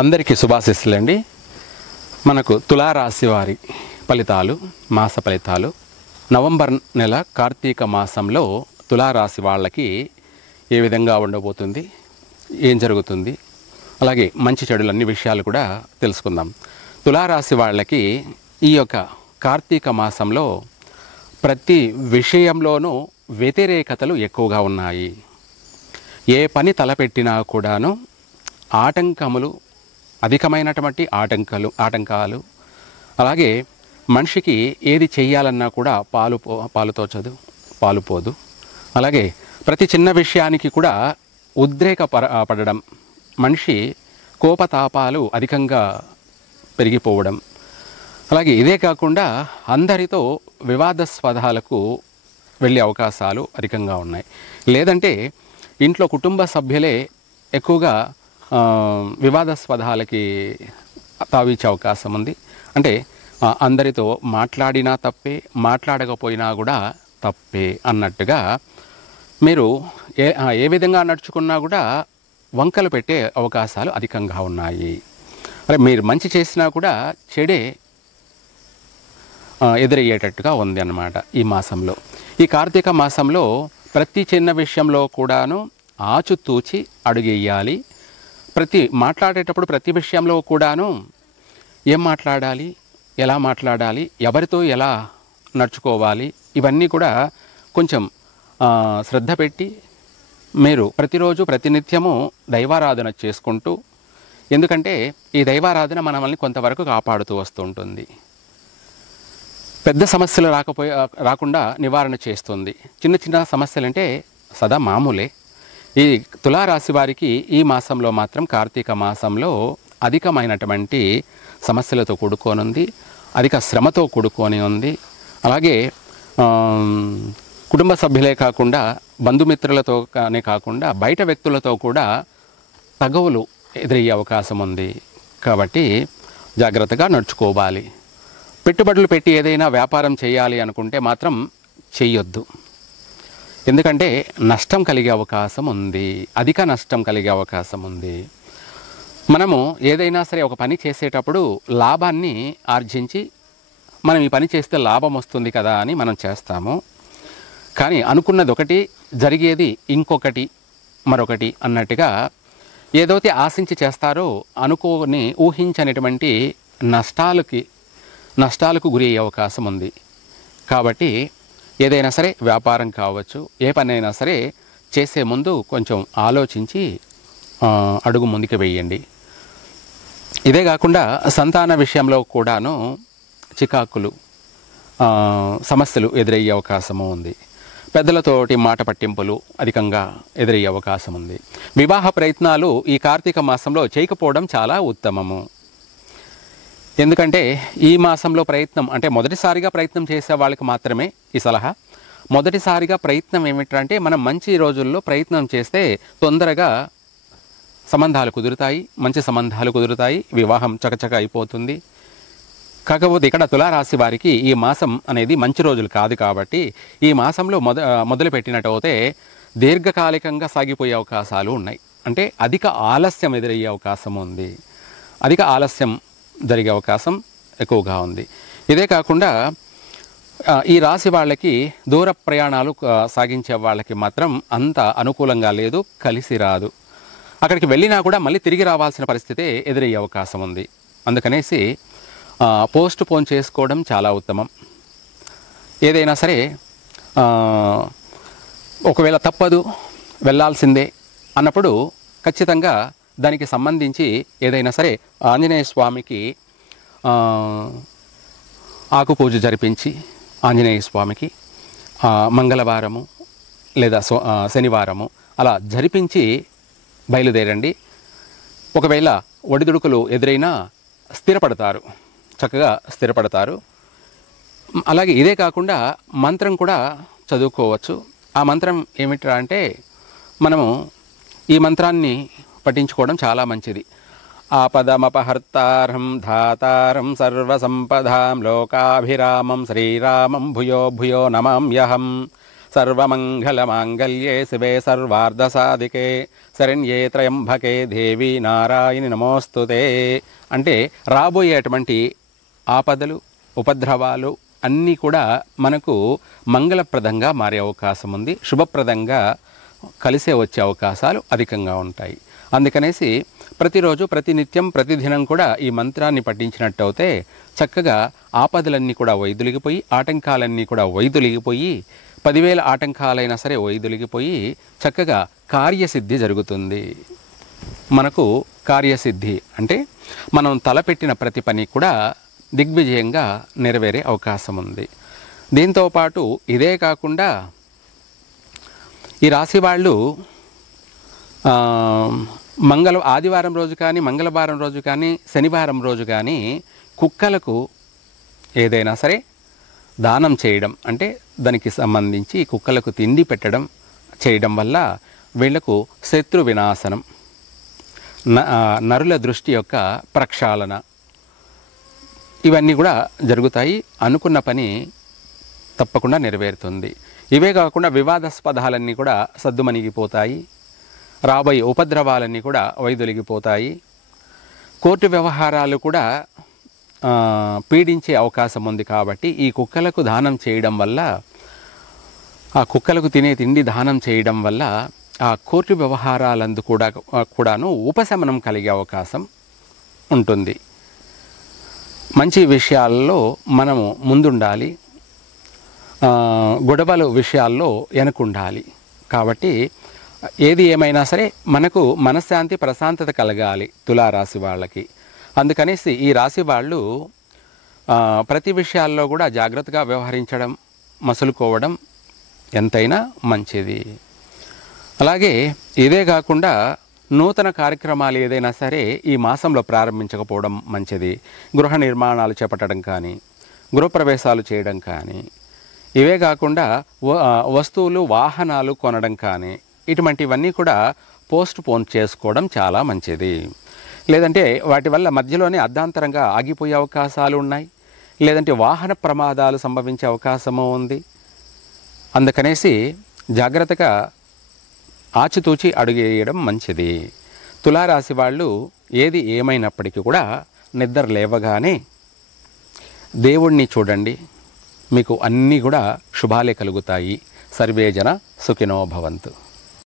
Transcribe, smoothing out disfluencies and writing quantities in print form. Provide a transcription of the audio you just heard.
అందరికీ శుభాశీస్సులండి. మనకు తులారాశి వారి ఫలితాలు, మాస ఫలితాలు నవంబర్ నెల కార్తీక మాసంలో తులారాశి వాళ్ళకి ఏ విధంగా ఉండబోతుంది, ఏం జరుగుతుంది, అలాగే మంచి చెడులు అన్ని విషయాలు కూడా తెలుసుకుందాం. తులారాశి వాళ్ళకి ఈ యొక్క కార్తీక మాసంలో ప్రతి విషయంలోనూ వ్యతిరేకతలు ఎక్కువగా ఉన్నాయి. ఏ పని తలపెట్టినా కూడాను ఆటంకములు, అధికమైనటువంటి ఆటంకాలు, అలాగే మనిషికి ఏది చెయ్యాలన్నా కూడా పాలుతోచదు, పాలుపోదు. అలాగే ప్రతి చిన్న విషయానికి కూడా పడడం, మనిషి కోపతాపాలు అధికంగా పెరిగిపోవడం, అలాగే ఇదే కాకుండా అందరితో వివాదాస్పదాలకు వెళ్ళే అవకాశాలు అధికంగా ఉన్నాయి. లేదంటే ఇంట్లో కుటుంబ సభ్యులే ఎక్కువగా వివాదాస్పదాలకి తావిచ్చే అవకాశం ఉంది. అంటే అందరితో మాట్లాడినా తప్పే, మాట్లాడకపోయినా కూడా తప్పే అన్నట్టుగా మీరు ఏ విధంగా నడుచుకున్నా కూడా వంకలు పెట్టే అవకాశాలు అధికంగా ఉన్నాయి. అరే మీరు మంచి చేసినా కూడా చెడే ఎదురయ్యేటట్టుగా ఉంది అన్నమాట. ఈ మాసంలో, ఈ కార్తీక మాసంలో ప్రతి చిన్న విషయంలో కూడాను ఆచితూచి అడుగేయాలి. మాట్లాడేటప్పుడు ప్రతి విషయంలో కూడాను ఏం మాట్లాడాలి, ఎలా మాట్లాడాలి, ఎవరితో ఎలా నడుచుకోవాలి, ఇవన్నీ కూడా కొంచెం శ్రద్ధ పెట్టి మీరు ప్రతిరోజు ప్రతినిత్యము దైవారాధన చేసుకుంటూ, ఎందుకంటే ఈ దైవారాధన మనల్ని కొంతవరకు కాపాడుతూ వస్తుంటుంది. పెద్ద సమస్యలు రాకుండా నివారణ చేస్తుంది. చిన్న చిన్న సమస్యలంటే సదా మామూలే. ఈ తులారాశి వారికి ఈ మాసంలో మాత్రం, కార్తీక మాసంలో అధికమైనటువంటి సమస్యలతో కూడుకొని, అధిక శ్రమతో కూడుకొని ఉంది. అలాగే కుటుంబ సభ్యులే కాకుండా బంధుమిత్రులతోనే కాకుండా బయట వ్యక్తులతో కూడా తగవులు ఎదురయ్యే అవకాశం ఉంది. కాబట్టి జాగ్రత్తగా నడుచుకోవాలి. పెట్టుబడులు పెట్టి ఏదైనా వ్యాపారం చేయాలి అనుకుంటే మాత్రం చెయ్యొద్దు. ఎందుకంటే నష్టం కలిగే అవకాశం ఉంది, అధిక నష్టం కలిగే అవకాశం ఉంది. మనము ఏదైనా సరే ఒక పని చేసేటప్పుడు లాభాన్ని ఆర్జించి మనం ఈ పని చేస్తే లాభం వస్తుంది కదా అని మనం చేస్తాము. కానీ అనుకున్నది ఒకటి, జరిగేది ఇంకొకటి, మరొకటి అన్నట్టుగా ఏదైతే ఆశించి చేస్తారో అనుకోని ఊహించనటువంటి నష్టాలకు గురి అయ్యే అవకాశం ఉంది. కాబట్టి ఏదైనా సరే వ్యాపారం కావచ్చు, ఏ పనైనా సరే చేసే ముందు కొంచెం ఆలోచించి అడుగు ముందుకు వేయండి. ఇదే కాకుండా సంతాన విషయంలో కూడాను చికాకులు, సమస్యలు ఎదురయ్యే అవకాశము ఉంది. పెద్దలతోటి మాట పట్టింపులు అధికంగా ఎదురయ్యే అవకాశం ఉంది. వివాహ ప్రయత్నాలు ఈ కార్తీక మాసంలో చేయకపోవడం చాలా ఉత్తమము. ఎందుకంటే ఈ మాసంలో ప్రయత్నం అంటే మొదటిసారిగా ప్రయత్నం చేసే వాళ్ళకి మాత్రమే ఈ సలహా. మొదటిసారిగా ప్రయత్నం ఏమిటంటే మనం మంచి రోజుల్లో ప్రయత్నం చేస్తే తొందరగా సంబంధాలు కుదురుతాయి, మంచి సంబంధాలు కుదురుతాయి, వివాహం చకచక అయిపోతుంది. కాకపోతే ఇక్కడ తులారాశి వారికి ఈ మాసం అనేది మంచి రోజులు కాదు. కాబట్టి ఈ మాసంలో మొదలు పెట్టినట్టయితే దీర్ఘకాలికంగా సాగిపోయే అవకాశాలు ఉన్నాయి. అంటే అధిక ఆలస్యం ఎదురయ్యే అవకాశం ఉంది, అధిక ఆలస్యం జరిగే అవకాశం ఎక్కువగా ఉంది. ఇదే కాకుండా ఈ రాశి వాళ్ళకి దూర ప్రయాణాలు సాగించే వాళ్ళకి మాత్రం అంత అనుకూలంగా లేదు, కలిసి రాదు. అక్కడికి వెళ్ళినా కూడా మళ్ళీ తిరిగి రావాల్సిన పరిస్థితి ఎదురయ్యే అవకాశం ఉంది. అందుకనేసి పోస్ట్ పోన్ చేసుకోవడం చాలా ఉత్తమం. ఏదైనా సరే ఒకవేళ తప్పదు, వెళ్ళాల్సిందే అన్నప్పుడు ఖచ్చితంగా దానికి సంబంధించి ఏదైనా సరే ఆంజనేయ స్వామికి ఆకు పూజ జరిపించి, ఆంజనేయ స్వామికి మంగళవారము లేదా శనివారము అలా జరిపించి బయలుదేరండి. ఒకవేళ ఒడిదుడుకులు ఎదురైనా స్థిరపడతారు, చక్కగా స్థిరపడతారు. అలాగే ఇదే కాకుండా మంత్రం కూడా చదువుకోవచ్చు. ఆ మంత్రం ఏమిట్రా అంటే మనము ఈ మంత్రాన్ని పఠించుకోవడం చాలా మంచిది. ఆపదమపహర్తారం ధాతారం సర్వసంపదాం లోకాభిరామం శ్రీరామం భూయో భూయో నమామ్యహం సర్వమంగళమాంగళ్యే శివే సర్వార్ధసాధికే శరణ్యే త్రయంబకే దేవి నారాయణి నమోస్తుతే. అంటే రాబోయేటువంటి ఆపదలు, ఉపద్రవాలు అన్నీ కూడా మనకు మంగళప్రదంగా మారే అవకాశం ఉంది, శుభప్రదంగా కలిసే వచ్చే అవకాశాలు అధికంగా ఉంటాయి. అందుకనేసి ప్రతిరోజు, ప్రతినిత్యం, ప్రతిదినం కూడా ఈ మంత్రాన్ని పఠించినట్టయితే చక్కగా ఆపదలన్నీ కూడా వైదొలిగిపోయి, ఆటంకాలన్నీ కూడా వైదొలిగిపోయి, 10,000 ఆటంకాలైనా సరే వైదొలిగిపోయి చక్కగా కార్యసిద్ధి జరుగుతుంది. మనకు కార్యసిద్ధి అంటే మనం తలపెట్టిన ప్రతి పని కూడా దిగ్విజయంగా నెరవేరే అవకాశం ఉంది. దీంతోపాటు ఇదే కాకుండా ఈ రాశి వాళ్ళు ఆదివారం రోజు కానీ, మంగళవారం రోజు కానీ, శనివారం రోజు కానీ కుక్కలకు ఏదైనా సరే దానం చేయడం, అంటే దానికి సంబంధించి కుక్కలకు తిండి పెట్టడం చేయడం వల్ల వీళ్లకు శత్రు వినాశనం, నరుల దృష్టి యొక్క ప్రక్షాళన ఇవన్నీ కూడా జరుగుతాయి. అనుకున్న పని తప్పకుండా నెరవేరుతుంది. ఇవే కాకుండా వివాదాస్పదాలన్నీ కూడా సద్దుమణిగిపోతాయి. రాబోయే ఉపద్రవాలన్నీ కూడా వైదొలిగిపోతాయి. కోర్టు వ్యవహారాలు కూడా పీడించే అవకాశం ఉంది. కాబట్టి ఈ కుక్కలకు దానం చేయడం వల్ల, ఆ కుక్కలకు తినే తిండి దానం చేయడం వల్ల ఆ కోర్టు వ్యవహారాలందు కూడాను ఉపశమనం కలిగే అవకాశం ఉంటుంది. మంచి విషయాల్లో మనము ముందుండాలి, గొడవల విషయాల్లో వెనకుండాలి. కాబట్టి ఏది ఏమైనా సరే మనకు మనశ్శాంతి, ప్రశాంతత కలగాలి తులారాశి వాళ్ళకి. అందుకనేసి ఈ రాశి వాళ్ళు ప్రతి విషయాల్లో కూడా జాగ్రత్తగా వ్యవహరించడం, మసులుకోవడం ఎంతైనా మంచిది. అలాగే ఇదే కాకుండా నూతన కార్యక్రమాలు ఏదైనా సరే ఈ మాసంలో ప్రారంభించకపోవడం మంచిది. గృహ నిర్మాణాలు చేపట్టడం కానీ, గృహప్రవేశాలు చేయడం కానీ, ఇవే కాకుండా వస్తువులు, వాహనాలు కొనడం కానీ ఇటువంటివన్నీ కూడా పోస్ట్ పోన్ చేసుకోవడం చాలా మంచిది. లేదంటే వాటి వల్ల మధ్యలోనే అర్ధాంతరంగా ఆగిపోయే అవకాశాలు ఉన్నాయి. లేదంటే వాహన ప్రమాదాలు సంభవించే అవకాశము ఉంది. అందుకనేసి జాగ్రత్తగా ఆచితూచి అడుగేయడం మంచిది. తులారాశి వాళ్ళు ఏది ఏమైనప్పటికీ కూడా నిద్ర లేవగానే దేవుణ్ణి చూడండి, మీకు అన్నీ కూడా శుభాలే కలుగుతాయి. సర్వే జన సుఖినో భవంతు.